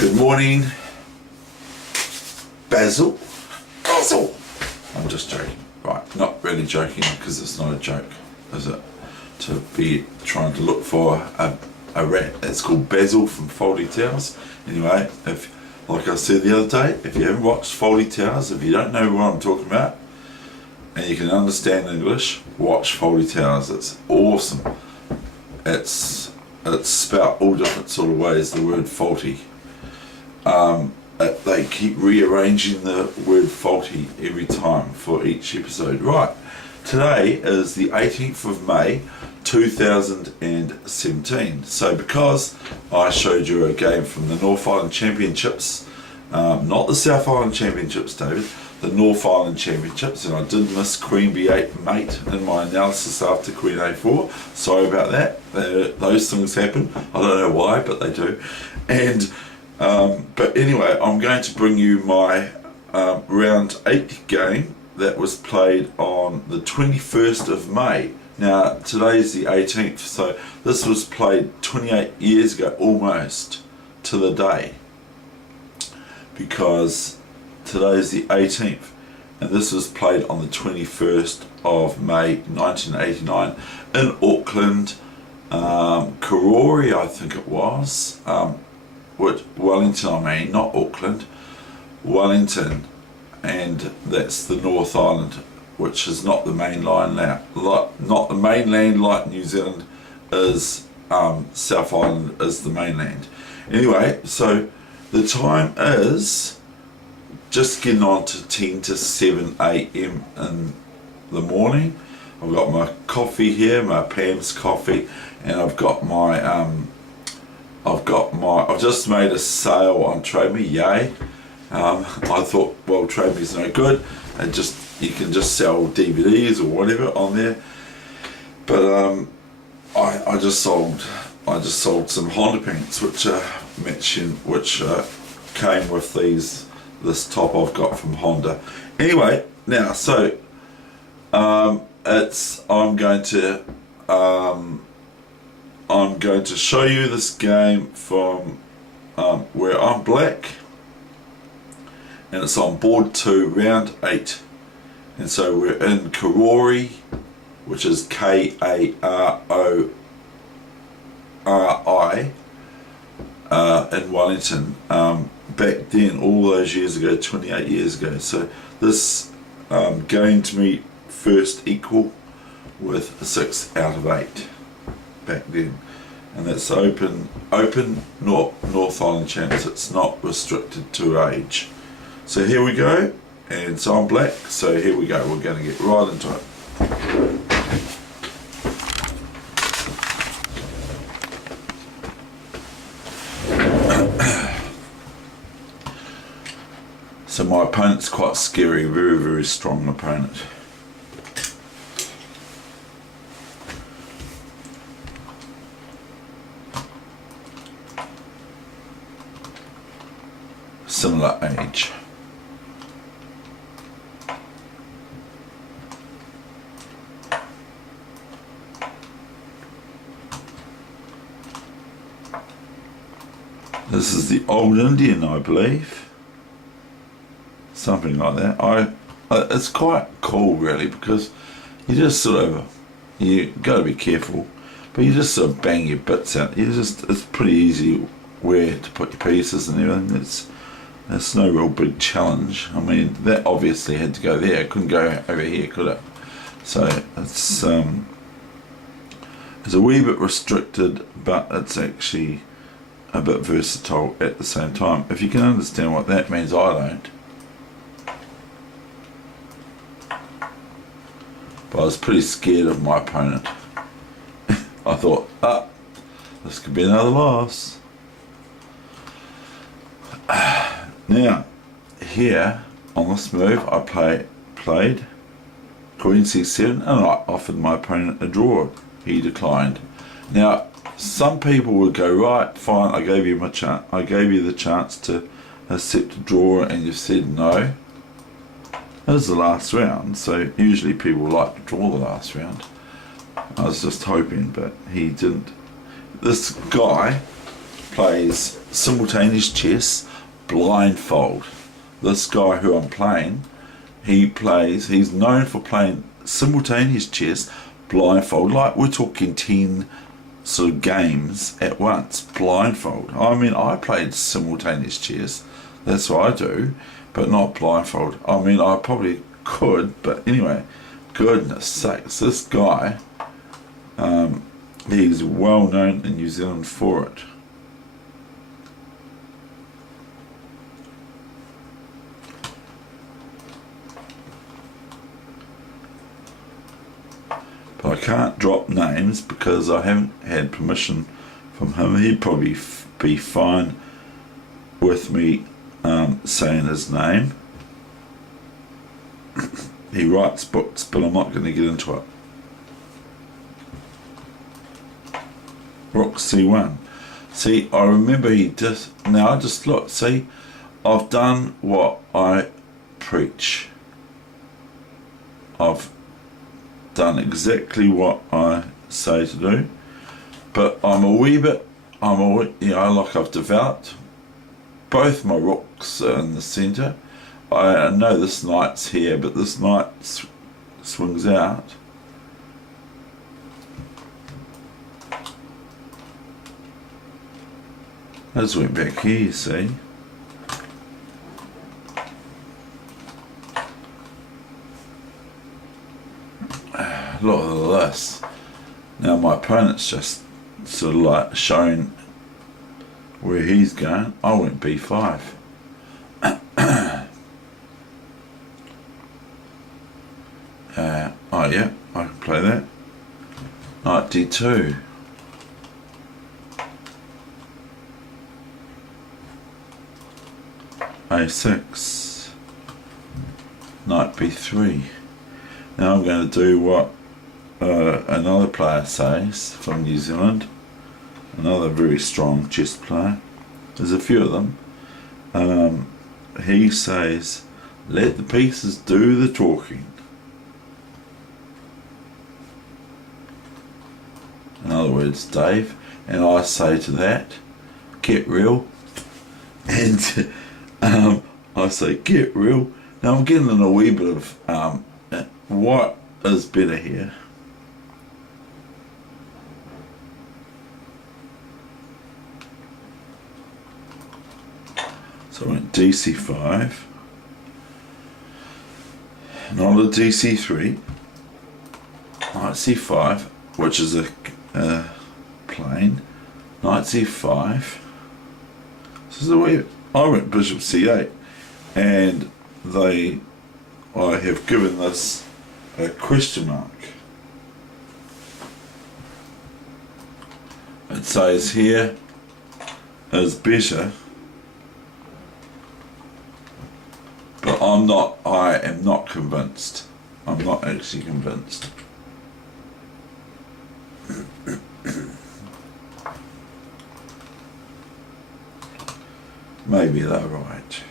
Good morning, Basil. Basil! I'm just joking. Right, not really joking because it's not a joke, is it? To be trying to look for a rat. It's called Basil from Fawlty Towers. Anyway, if, like I said the other day, if you haven't watched Fawlty Towers, if you don't know what I'm talking about, and you can understand English, watch Fawlty Towers. It's awesome. It's spelt all different sort of ways, the word faulty. They keep rearranging the word faulty every time for each episode. Right, today is the 18th of May 2017. So because I showed you a game from the North Island Championships, not the South Island Championships, David, the North Island Championships, and I did miss Queen B8 mate in my analysis after Queen A4. Sorry about that. Those things happen. I don't know why, but they do. And but anyway, I'm going to bring you my round 8 game that was played on the 21st of May. Now today's the 18th, so this was played 28 years ago, almost to the day, because today's the 18th and this was played on the 21st of May 1989 in Auckland, Karori I think it was, Wellington, I mean, not Auckland, Wellington, and that's the North Island, which is not the mainland now, not the mainland like New Zealand is. South Island is the mainland. Anyway, so the time is just getting on to 10 to 7 a.m. in the morning. I've got my coffee here, my Pam's coffee, and I've just made a sale on Trade Me, yay. I thought, well, Trade Me's no good, and you can just sell DVDs or whatever on there. But I just sold some Honda pants, which came with this top I've got from Honda. Anyway, now so I'm going to show you this game from where I'm black, and it's on board 2, round 8, and so we're in Karori, which is Karori, in Wellington. Back then, all those years ago, 28 years ago. So this game to me first equal with a 6 out of 8 back then, and that's open North Island Champs. It's not restricted to age. So here we go, and so I'm black, so here we go, we're going to get right into it. So my opponent's quite scary, very, very strong opponent. Similar age. This is the Old Indian, I believe. Something like that. It's quite cool really, because you just you got to be careful, but you just sort of bang your bits out. It's pretty easy where to put your pieces and everything. It's no real big challenge. I mean, that obviously had to go there. It couldn't go over here, could it? So it's a wee bit restricted, but it's actually a bit versatile at the same time. If you can understand what that means, I don't. But I was pretty scared of my opponent. I thought, this could be another loss. Now, here on this move, I played Queen C7, and I offered my opponent a draw. He declined. Now, some people would go, right, fine, I gave you the chance to accept a draw, and you said no. That was the last round, so usually people like to draw the last round. I was just hoping, but he didn't. This guy plays simultaneous chess blindfold. This guy who I'm playing, he's known for playing simultaneous chess blindfold, like we're talking 10 sort of games at once, blindfold. I mean, I played simultaneous chess, that's what I do, but not blindfold. I mean, I probably could, but anyway, goodness sakes, this guy, he's well known in New Zealand for it. But I can't drop names because I haven't had permission from him. He'd probably be fine with me saying his name. He writes books, but I'm not going to get into it. Rook C1. See, I remember he did. Now I just look. See, I've done what I preach. I've done exactly what I say to do. But I'm a wee bit. Like I've developed. Both my rooks are in the centre. I know this knight's here, but this knight swings out. I just went back here, you see. Look at this. Now my opponent's just sort of like showing where he's going. I went b5. Oh yeah, I can play that. Knight d2. a6. Knight b3. Now I'm going to do what another player says from New Zealand, another very strong chess player. There's a few of them. He says, let the pieces do the talking. In other words, Dave, and I say to that, get real. And I say, get real. Now I'm getting in a wee bit of what is better here. So I went dc5, not a dc3, knight c5, which is a plain, knight c5. This is the way I went bishop c8, and I have given this a question mark. It says here is better, but I am not convinced. I'm not actually convinced. Maybe they're right.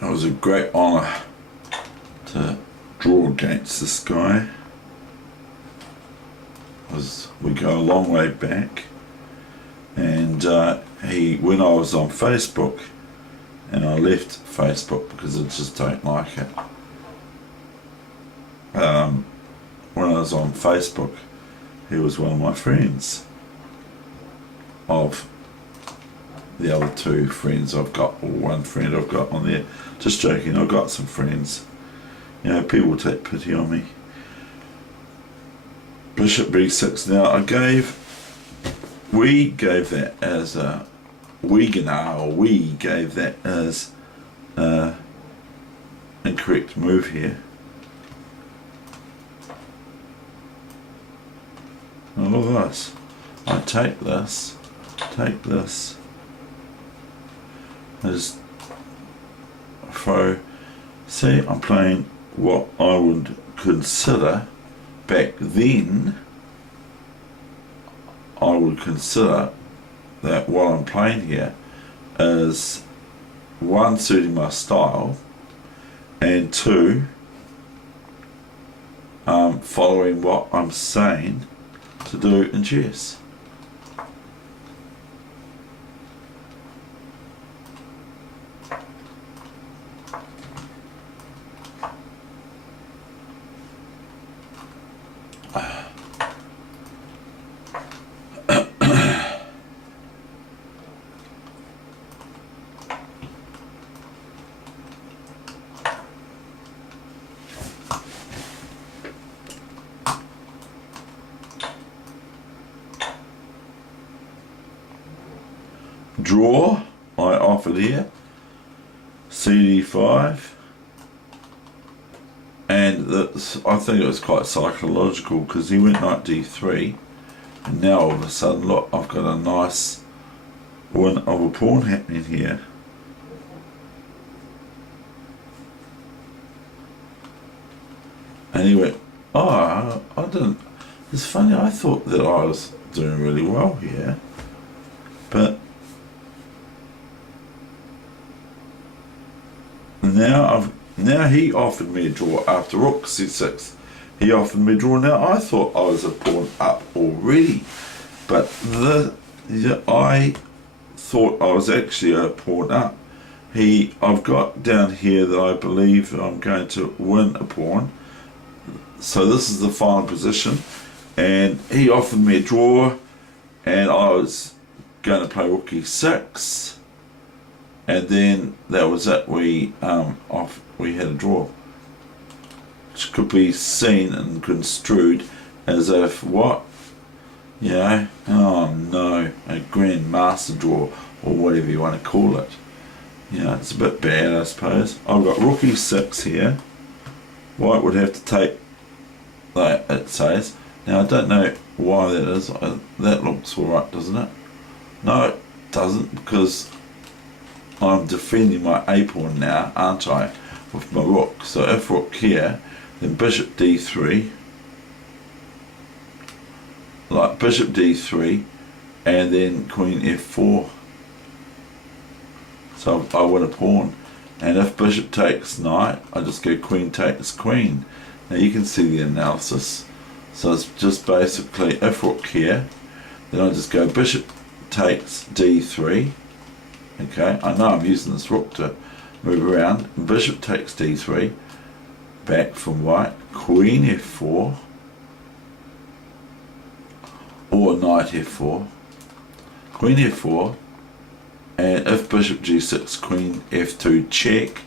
It was a great honour to draw against this guy. We go a long way back, and when I was on Facebook, and I left Facebook because I just don't like it. When I was on Facebook, he was one of my friends. Of the other two friends I've got, or one friend I've got on there. Just joking, I've got some friends. You know, people take pity on me. Bishop b6. Now we gave that as a Weegenaar, or we gave that as a incorrect move here. Now look at this. I take this, I just throw. See, I'm playing what I would consider back then. I would consider that what I'm playing here is one, suiting my style, and two, following what I'm saying to do in chess. Draw, I offered here, CD5, and that's, I think it was quite psychological because he went knight D3, and now all of a sudden, look, I've got a nice win of a pawn happening here. And he went, oh, I didn't, it's funny, I thought that I was doing really well here, but now he offered me a draw after rook c6. He offered me a draw. Now I thought I was a pawn up already, but I thought I was actually a pawn up. I've got down here that I believe I'm going to win a pawn. So this is the final position, and he offered me a draw, and I was going to play rook e6. And then that was it. We had a draw, which could be seen and construed as if what, you know, oh no, a grand master draw or whatever you want to call it. You know, it's a bit bad, I suppose. I've got rook e6 here. White would have to take, like it says. Now I don't know why that is. That looks alright, doesn't it? No, it doesn't, because I'm defending my a pawn now, aren't I, with my rook. So if rook here, then bishop d3, like bishop d3, and then queen f4. So I win a pawn. And if bishop takes knight, I just go queen takes queen. Now you can see the analysis. So it's just basically, if rook here, then I just go bishop takes d3. Okay, I know I'm using this rook to move around. Bishop takes d3, back from white, queen f4, or knight f4, queen f4, and if bishop g6, queen f2 check,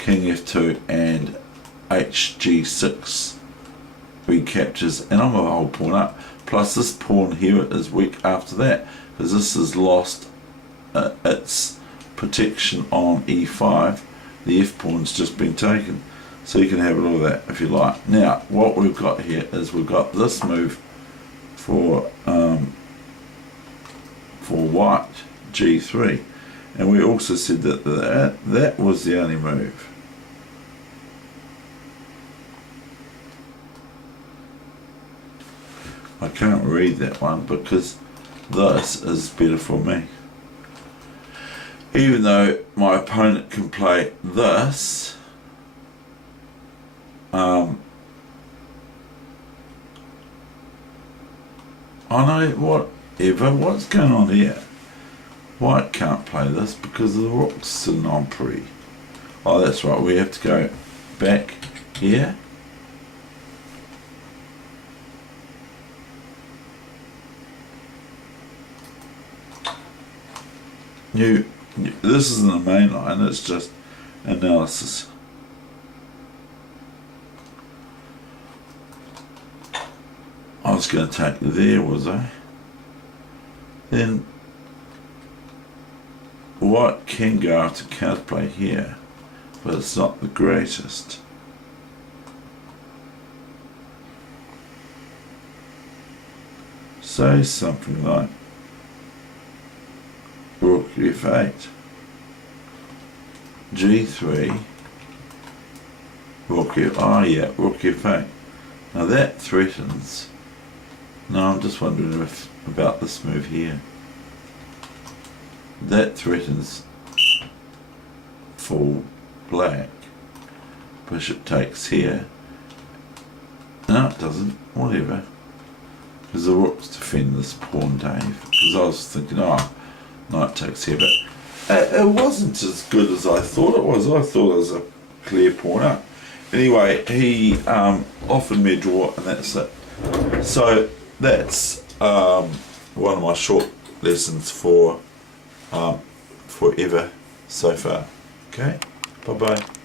king f2, and hg6 recaptures, and I'm a whole pawn up. Plus this pawn here is weak after that, because this has lost its protection on e5. The f pawn's just been taken, so you can have a look at that if you like. Now what we've got here is we've got this move for white, g3, and we also said that that was the only move. I can't read that one because this is better for me. Even though my opponent can play this, I know whatever, what's going on here? White can't play this because of the rook's a non-pre. Oh, that's right, we have to go back here. This isn't the main line, it's just analysis. I was going to take there, was I? Then white can go after counterplay here, but it's not the greatest. Say something like rook f8, g3, rook f, oh yeah, rook f8. Now that threatens. No, I'm just wondering about this move here. that threatens full black. Bishop takes here. No, it doesn't. Whatever. Because the rooks defend this pawn, Dave. Because I was thinking, oh, knight takes here, but it wasn't as good as I thought it was. I thought it was a clear pawn up. Anyway, he offered me a draw, and that's it. So that's one of my short lessons for forever so far. Okay, bye bye.